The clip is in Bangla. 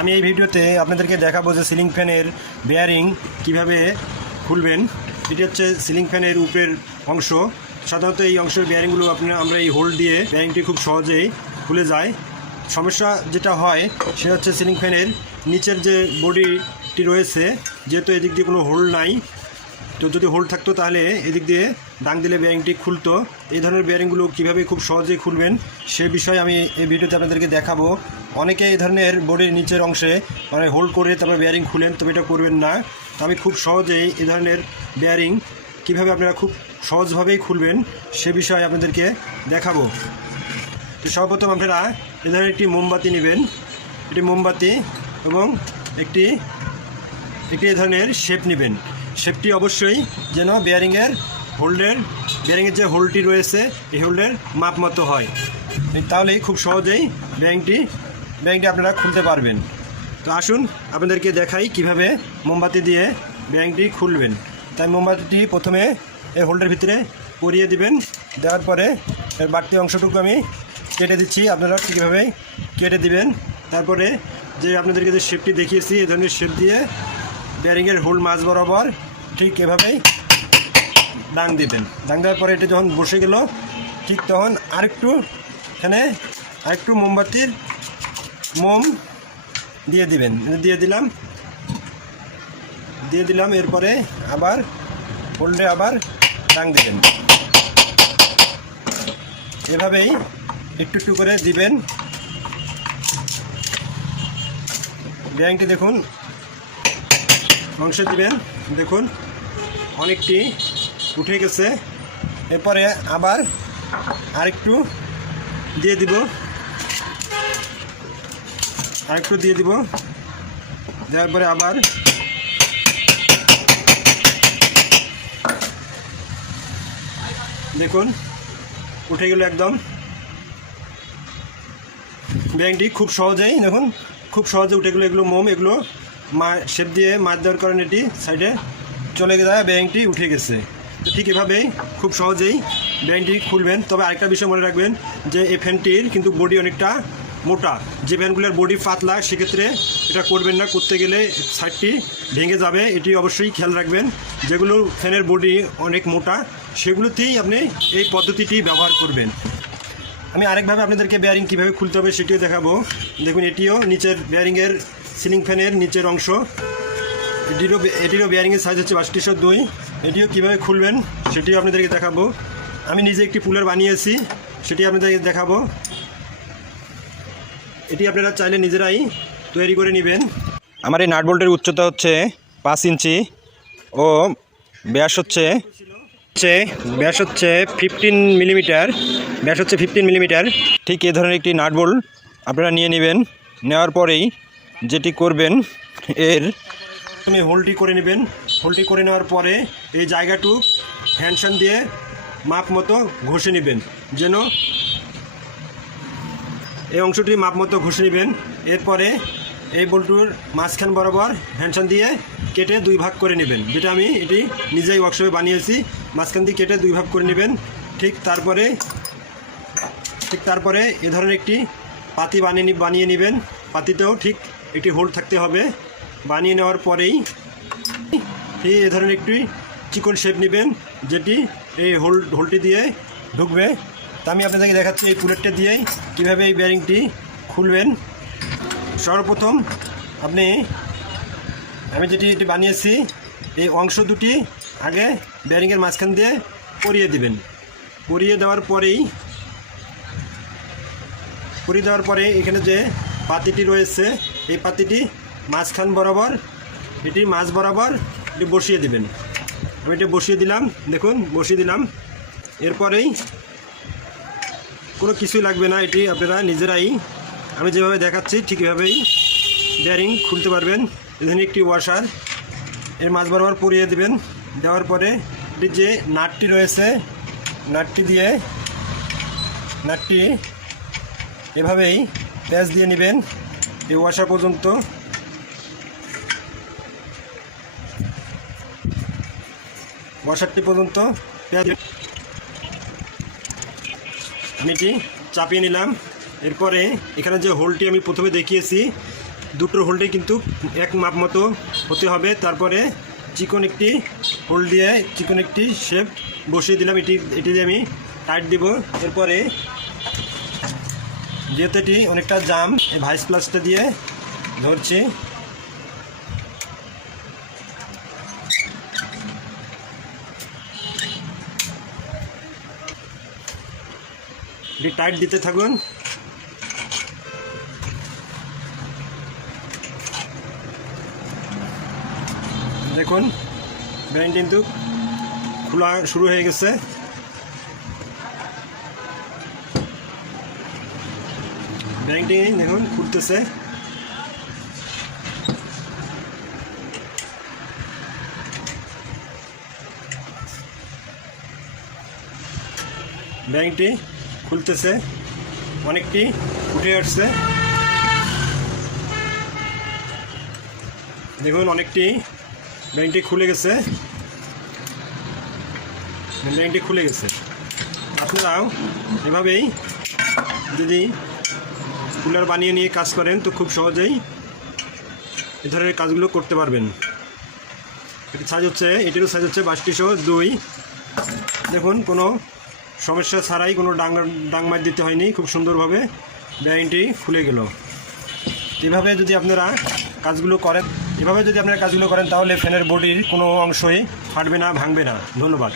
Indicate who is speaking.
Speaker 1: আমি এই ভিডিওতে আপনাদেরকে দেখাবো যে সিলিং ফ্যানের বেয়ারিং কীভাবে খুলবেন। এটি হচ্ছে সিলিং ফ্যানের উপরের অংশ। সাধারণত এই অংশের বেয়ারিংগুলো আপনার, আমরা এই হোল্ড দিয়ে বেয়ারিংটি খুব সহজেই খুলে যায়। সমস্যা যেটা হয়, সেটা হচ্ছে সিলিং ফ্যানের নিচের যে বডিটি রয়েছে, যেহেতু এদিক দিয়ে কোনো হোল্ড নাই, তো যদি হোল্ড থাকতো তাহলে এদিক দিয়ে ডাং দিলে বেয়ারিংটি খুলতো। এই ধরনের বেয়ারিংগুলো কীভাবে খুব সহজেই খুলবেন, সে বিষয়ে আমি এই ভিডিওতে আপনাদেরকে দেখাবো। অনেকে এই ধরনের বোর্ডের নিচের অংশে মানে হোল্ড করে তারপর বেয়ারিং খুলেন, তবে এটা করবেন না। তো আমি খুব সহজেই এই ধরনের বেয়ারিং কীভাবে আপনারা খুব সহজভাবেই খুলবেন সে বিষয়ে আপনাদেরকে দেখাবো। তো সর্বপ্রথম আপনারা এ ধরনের একটি মোমবাতি নেবেন। একটি মোমবাতি এবং একটি একটি এই ধরনের শেপ নেবেন। শেপটি অবশ্যই যেন বেয়ারিংয়ের হোল্ডের বেয়ারিংয়ের যে হোল্ডটি রয়েছে, এই হোল্ডের মাপ মতো হয়। তাহলেই খুব সহজেই বেয়ারিংটি বেয়ারিংটি আপনারা খুলতে পারবেন। তো আসুন, আপনাদেরকে দেখাই কীভাবে মোমবাতি দিয়ে বেয়ারিংটি খুলবেন। তাই মোমবাতিটি প্রথমে এই হোল্ডের ভিতরে পরিয়ে দিবেন। দেওয়ার পরে এর বাড়তি অংশটুকু আমি কেটে দিচ্ছি। আপনারা কীভাবে কেটে দিবেন, তারপরে যে আপনাদেরকে যে শেপটি দেখিয়েছি, এই ধরনের শেপ দিয়ে বেয়ারিংয়ের হোল মাছ বরাবর ঠিক এভাবেই ডাং দিবেন। ডাং দেওয়ার পরে এটা যখন বসে গেল, ঠিক তখন আরেকটু এখানে আরেকটু মোমবাতির মোম দিয়ে দিবেন। দিয়ে দিলাম। দিয়ে দিলাম, এরপরে আবার হোল্ডে আবার ডাং দিবেন। এভাবেই একটু একটু করে দিবেন। ব্যাংকটি দেখুন, মাংস দিবেন। দেখুন, অনেকটি উঠে গেছে। এরপরে আবার আরেকটু দিয়ে দিব। আরেকটু দিয়ে দিব। দেওয়ার পরে আবার দেখুন, উঠে গেল একদম। ব্যাংকটি খুব সহজেই, দেখুন, খুব সহজে উঠে গেলো এগুলো, মোম এগুলো, মা, শেপ দিয়ে মাছ দেওয়ার কারণে এটি সাইডে চলে যায় ব্যাংকটি উঠে গেছে। তো ঠিক এভাবেই, খুব সহজেই ব্যাংকটি খুলবেন। তবে আরেকটা বিষয় মনে রাখবেন যে, এই ফ্যানটির কিন্তু বডি অনেকটা মোটা। যে ফ্যানগুলোর বডি পাতলা, সেক্ষেত্রে এটা করবেন না, করতে গেলে সাইডটি ভেঙে যাবে। এটি অবশ্যই খেয়াল রাখবেন, যেগুলো ফ্যানের বডি অনেক মোটা, সেগুলোতেই আপনি এই পদ্ধতিটি ব্যবহার করবেন। আমি আরেকভাবে আপনাদেরকে বেয়ারিং কীভাবে খুলতে হবে সেটিও দেখাবো। দেখুন, এটিও নিচের বেয়ারিংয়ের সিলিং ফ্যানের নিচের অংশ। এটিরও এটিরও বেয়ারিংয়ের সাইজ হচ্ছে বাষট্টিশো দুই। এটিও কীভাবে খুলবেন সেটিও আপনাদেরকে দেখাবো। আমি নিজে একটি পুলের বানিয়েছি, সেটি আপনাদেরকে দেখাবো। এটি আপনারা চাইলে নিজেরাই তৈরি করে নেবেন। আমার এই নাট বোল্টের উচ্চতা হচ্ছে পাঁচ ইঞ্চি ও ব্যাস হচ্ছে হচ্ছে ব্যাস হচ্ছে ফিফটিন মিলিমিটার ব্যাস হচ্ছে ফিফটিন মিলিমিটার ঠিক এ ধরনের একটি নাট বোল্ট আপনারা নিয়ে নেবেন। নেওয়ার পরেই যেটি করবেন, এর তুমি হোলটি করে নেবেন। হোলটি করে নেওয়ার পরে এই জায়গাটু হ্যান্ডসান দিয়ে মাপ মতো ঘষে নেবেন, যেন এই অংশটি মাপ মতো ঘষে নেবেন। এরপরে এই বল্টুর মাঝখান বরাবর হ্যান্ডসান দিয়ে কেটে দুই ভাগ করে নেবেন। যেটা আমি এটি নিজেই ওয়ার্কশপে বানিয়েছি। মাঝখান দিয়ে কেটে দুই ভাগ করে নেবেন। ঠিক তারপরে ঠিক তারপরে এ ধরনের একটি পাতি বানিয়ে বানিয়ে নেবেন। পাতিতেও ঠিক একটি হোল থাকতে হবে। বানিয়ে নেওয়ার পরেই ঠিক এ ধরনের একটি চিকন শেপ নেবেন, যেটি এই হোল হোলটি দিয়ে ঢুকবে। তা আমি আপনাদেরকে দেখাচ্ছি এই কুলেটটা দিয়েই কীভাবে এই বেয়ারিংটি খুলবেন। সর্বপ্রথম আপনি, আমি যেটি এটি বানিয়েছি, এই অংশ দুটি আগে বেয়ারিংয়ের মাঝখান দিয়ে পরিয়ে দিবেন। পরিয়ে দেওয়ার পরেই, পরিয়ে দেওয়ার পরে এখানে যে পাতিটি রয়েছে, এই পাতিটি মাঝখান বরাবর, এটি মাছ বরাবর এটি বসিয়ে দিবেন। আমি এটা বসিয়ে দিলাম, দেখুন, বসিয়ে দিলাম। এরপরেই কোনো কিছুই লাগবে না, এটি আপনারা নিজেরাই। আমি যেভাবে দেখাচ্ছি, ঠিক এভাবেই বেয়ারিং খুলতে পারবেন। এখানে একটি ওয়াশার এর মাছ বরাবর পরিয়ে দেবেন। দেওয়ার পরে এটি যে নাটটি রয়েছে, নাটটি দিয়ে নাটটি এভাবেই প্যাঁচ দিয়ে নেবেন, এই ওয়াশার পর্যন্ত। ওয়াশারটি পর্যন্ত পেঁয়াজ এটি চাপিয়ে নিলাম। এরপরে এখানে যে হোলটি আমি প্রথমে দেখিয়েছি, দুটো হোল্ডে কিন্তু এক মাপ মতো হতে হবে। তারপরে চিকন একটি হোল দিয়ে চিকন একটি শেপ বসিয়ে দিলাম। এটি এটি দিয়ে আমি টাইট দিব। এরপরে যেহেতু এটি অনেকটা জাম এই ভাইস প্লাসটা দিয়ে ধরছি। এটি টাইট দিতে থাকুন। দেখুন ব্যাংক কিন্তু খোলা শুরু হয়ে গেছে। ব্যাংকটি দেখুন খুলতেছে। ব্যাংকটি খুলতেছে, অনেকটি উঠে আসছে। দেখুন, অনেকটি ব্যাংকটি খুলে গেছে। ব্যাংকটি খুলে গেছে। আপনারাও এভাবেই যদি কুলার বানিয়ে নিয়ে কাজ করেন, তো খুব সহজেই এ ধরনের কাজগুলো করতে পারবেন। এটির সাইজ হচ্ছে এটিরও সাইজ হচ্ছে বাষট্টিশো দুই। দেখুন, কোনো সমস্যা ছাড়াই কোনো ডাং ডাংমার দিতে হয়নি, খুব সুন্দরভাবে ব্যারিংটি খুলে গেল। এভাবে যদি আপনারা কাজগুলো করেন, এভাবে যদি আপনারা কাজগুলো করেন, তাহলে ফ্যানের বডির কোনো অংশই ফাটবে না, ভাঙবে না। ধন্যবাদ।